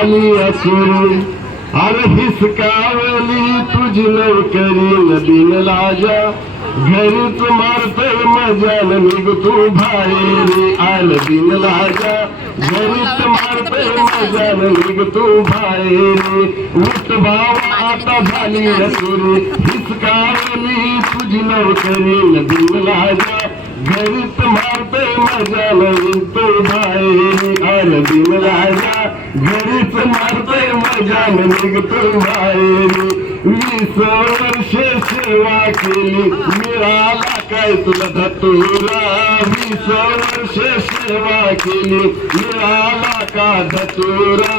आली असुरी अरे हिसकावली तुझी नौकरी बिन लाजा घरीच मारतय मजान निघतो बाहेर आल बिन लाजा घरीच मारतय मजान निघतो बाहेर उठ भावा आता झाली असुरी हिसकावली तुझी नौकरी बिन लाजा घरीच मारतय मजान निघतो बाहेर आल बिन लाजा घरीच मारतय मजान निघतो बाहेर 20 वर्षे सेवा केली मिळाला काय तुला धतुरा 20 वर्षे सेवा केली मिळाला का धतुरा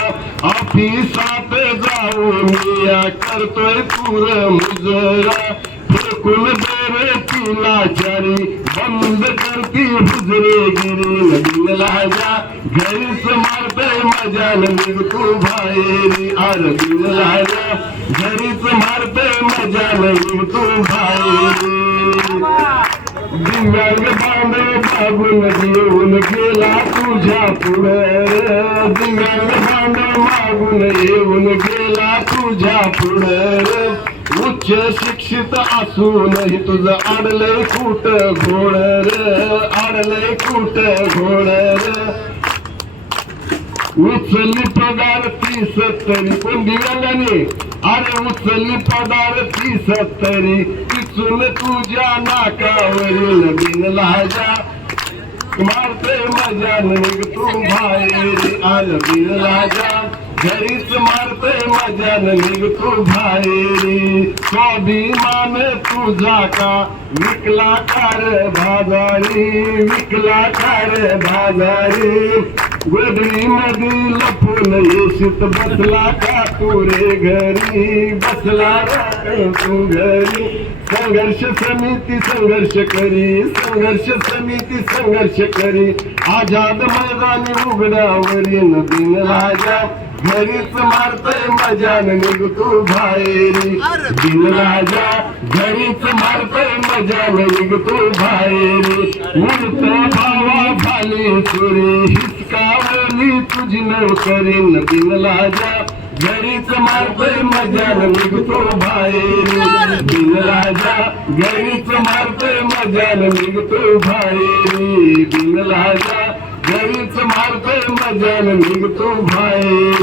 ऑफिसात जाऊन मी करतोय पूर मुजरा फेकून दे तिला चारी बंद करती हुजरेगिरी नदीन लाजा घरीच मारतय मजान निघतो बाहेर आर बिन लाजा घरीच मारतय मजान निघतो बाहेर दिव्यांग बांधव मागून येऊन गेला तुझ्या पुढे दिव्यांग बांधव मागून येऊन गेला तुझ्या पुढे उच्च शिक्षित असूनही तुझं आडलंय कुठ घोड आडलंय कुठ घोड उचलली पगार 30-70 कोण दिव्यांगाने अरे उचलली पगार 30-70 तिचून तुझ्या नाकावरील बिन लाजा मारते मजान निघतो बाहेर आल बिन लाजा घरीच मारते मजान निघतो बाहेर स्वाभिमान तुझा का विकला कार बाजारी विकला कार बाजारी गोदडी मध्ये लपून येशीत बसला का तू रे घरी बसला तू घरी संघर्ष समिती संघर्ष करी संघर्ष समिती संघर्ष करी आझाद मैदानी उघड्यावरील बिन राजा घरीच मारतय मजान निघतो बाहेरी बिन राजा घरीच मारतय मजान निघतो बाहेरी उडत भावा भाली सुरी हिसकावली तुझी नौकरी बिन राजा घरीच मारतय मजान निघतो बाहेरी बिन राजा घरीच मारतय मजान निघतो बाहेरी बिन राजा घरीच मारतय मजान निघतो बाहेर